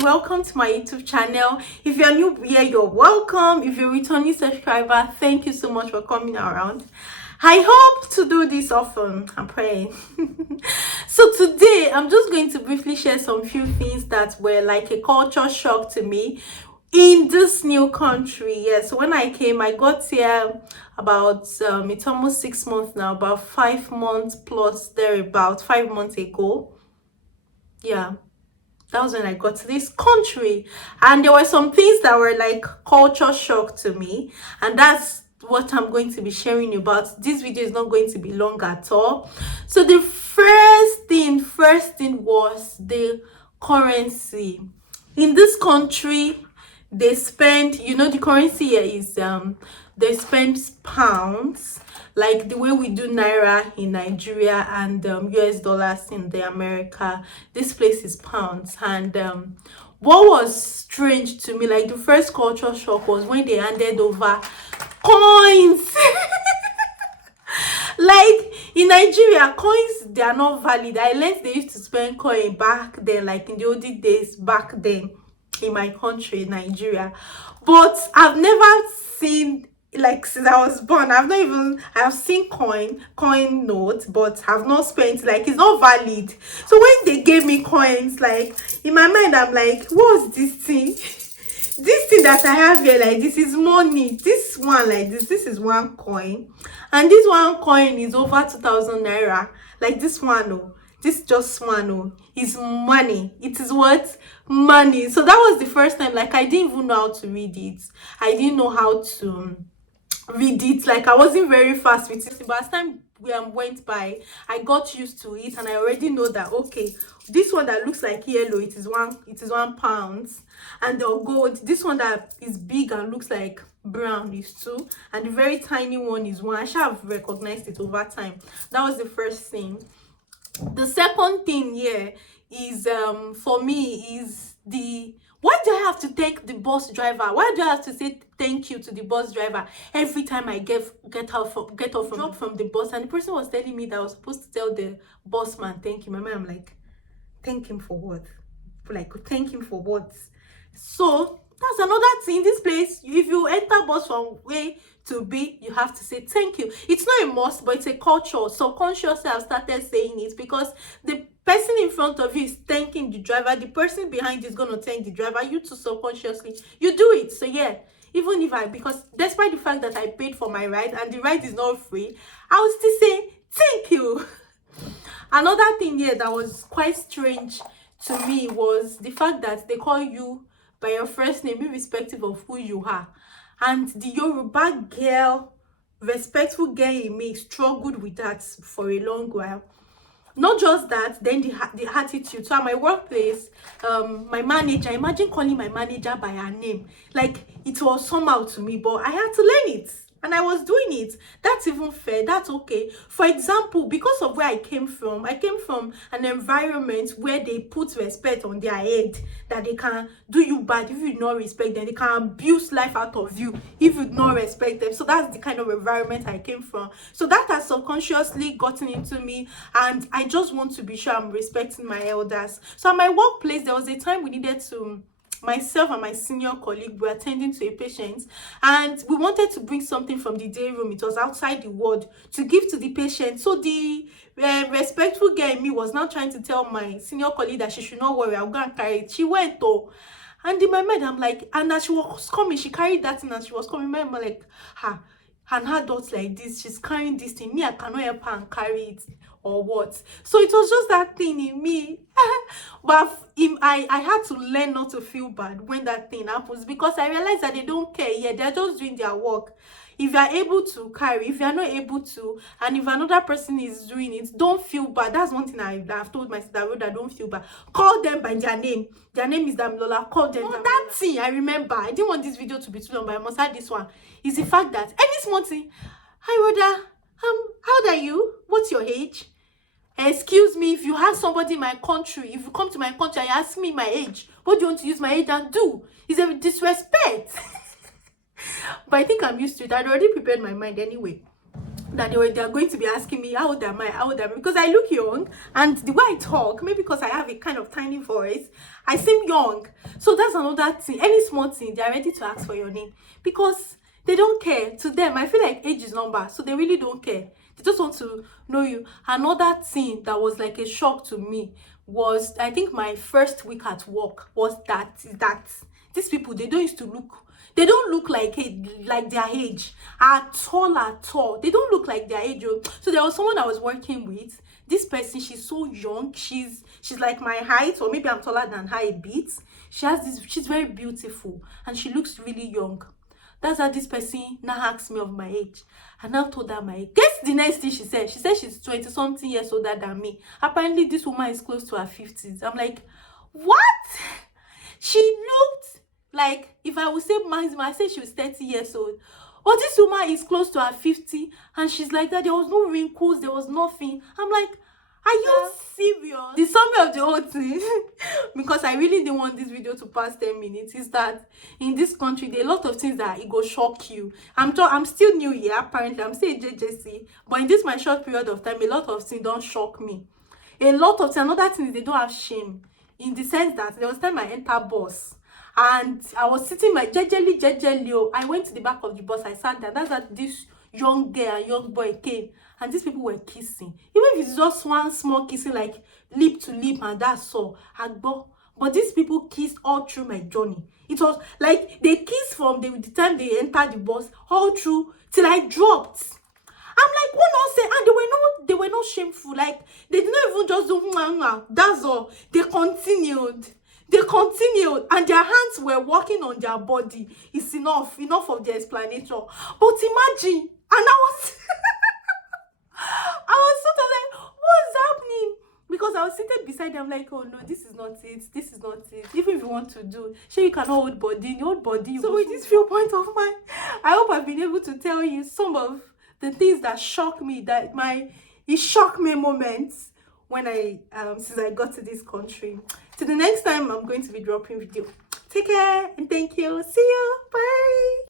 and welcome to my YouTube channel. If you're new here, you're welcome. If you're a returning subscriber, thank you so much for coming around. I hope to do this often. I'm praying. So today I'm just going to briefly share some few things that were like a culture shock to me in this new country. Yes, when I came, I got here about it's almost 6 months now, about 5 months plus there, about 5 months ago. Yeah, that was when I got to this country, and there were some things that were like culture shock to me, and that's what I'm going to be sharing about. This video is not going to be long at all. So the first thing was the currency. In this country, they spend, the currency here is they spend pounds, like the way we do naira in Nigeria and US dollars in the America. This place is pounds. And what was strange to me, like the first culture shock, was when they handed over coins. Like in Nigeria, coins, they are not valid. I learned they used to spend coin back then, like in the olden days back then in my country, Nigeria. But I've never seen, like since I was born, I've seen coin notes, but have not spent, like it's not valid. So when they gave me coins, like in my mind I'm like, what's this thing? This thing that I have here, like this is money. This one, like this is one coin, and this one coin is over 2,000 naira. Like this one, oh, this just one, oh, is money. It is what? Money. So that was the first time, like I didn't even know how to read it. I didn't know how to read it. Like I wasn't very fast with it, but as time went by, I got used to it, and I already know that okay, this one that looks like yellow, it is 1 pound, and the gold, this one that is big and looks like brown, is 2, and the very tiny one is 1. I should have recognized it over time. That was the first thing. The second thing here is for me is the, why do I have to thank the bus driver? Why do I have to say thank you to the bus driver every time I get off from the bus? And the person was telling me that I was supposed to tell the bus man thank you. My man, I'm like, thank him for what? Like, thank him for what? So that's another thing. This place, if you enter bus from A to B, you have to say thank you. It's not a must, but it's a culture. Subconsciously, I've started saying it because the person in front of you is thanking the driver. The person behind you is going to thank the driver. You too, subconsciously, you do it. So yeah, even if because despite the fact that I paid for my ride and the ride is not free, I will still say thank you. Another thing here that was quite strange to me was the fact that they call you by your first name irrespective of who you are. And the Yoruba girl, respectful girl in me, struggled with that for a long while. Not just that, then the attitude. So at my workplace, my manager, imagine calling my manager by her name. Like, it was somehow to me, but I had to learn it. And I was doing it. That's even fair. That's okay. For example, because of where I came from an environment where they put respect on their head, that they can do you bad if you do not respect them. They can abuse life out of you if you do not respect them. So that's the kind of environment I came from. So that has subconsciously gotten into me, and I just want to be sure I'm respecting my elders. So at my workplace, there was a time we needed to, myself and my senior colleague were attending to a patient, and we wanted to bring something from the day room. It was outside the ward to give to the patient. So the respectful girl in me was now trying to tell my senior colleague that she should not worry, I'll go and carry it. She went though, and in my mind I'm like, and as she was coming, she carried that thing, and she was coming, I'm like, and her dots like this, she's carrying this thing, me I cannot help her and carry it or what. So it was just that thing in me. But I had to learn not to feel bad when that thing happens, because I realized that they don't care. Yeah, they're just doing their work. If you're able to carry, if you're not able to, and if another person is doing it, don't feel bad. That's one thing I've told myself, that I don't feel bad. Call them by their name. Their name is Damilola. Call them. Oh, that thing I remember. I didn't want this video to be too long, but I must add this one. Is the fact that any small thing, hi brother, how old are you? What's your age? Excuse me, if you have somebody in my country, if you come to my country and you ask me my age, what do you want to use my age and do? It's a disrespect. But I think I'm used to it. I'd already prepared my mind anyway. that they are going to be asking me how old am I, because I look young, and the way I talk, maybe because I have a kind of tiny voice, I seem young. So that's another thing. Any small thing, they are ready to ask for your name because they don't care. To them, I feel like age is number, so they really don't care. They just want to know you. Another thing that was like a shock to me was, I think my first week at work was that these people, they don't look like their age at all. They don't look like their age. Oh. So there was someone I was working with. This person, she's so young. She's like my height, or maybe I'm taller than her a bit. She's very beautiful, and she looks really young. That's how this person now asked me of my age. I now told her my age. Guess the next thing she said? She said she's 20 something years older than me. Apparently, this woman is close to her 50s. I'm like, what? She looked like, if I would say maximum, I said she was 30 years old. But this woman is close to her 50, and she's like that. There was no wrinkles, there was nothing. I'm like, are you serious? The summary of the whole thing, because I really didn't want this video to pass 10 minutes, is that in this country, there are a lot of things that it go shock you. I'm still new here, apparently. I'm still a JJC. But in this my short period of time, a lot of things don't shock me. A lot of things. Another thing is they don't have shame. In the sense that there was time I entered bus, and I was sitting my jejely. I went to the back of the bus. I sat there. That's that this young girl and young boy came, and these people were kissing. Even if it's just one small kissing, like lip to lip, and that's all. But these people kissed all through my journey. It was like they kissed from the time they entered the bus all through till I dropped. I'm like, what not say? And they were not shameful. Like, they did not even just do mwah. That's all. They continued, and their hands were working on their body. It's enough of the explanation. But imagine, and I was I was sort of like, what's happening? Because I was seated beside them, like, oh no, this is not it. Even if you want to do, sure, you cannot hold body, So with this viewpoint of mine, I hope I've been able to tell you some of the things that shock me, it shocked me moments when since I got to this country. Till the next time I'm going to be dropping video. Take care and thank you. See you. Bye.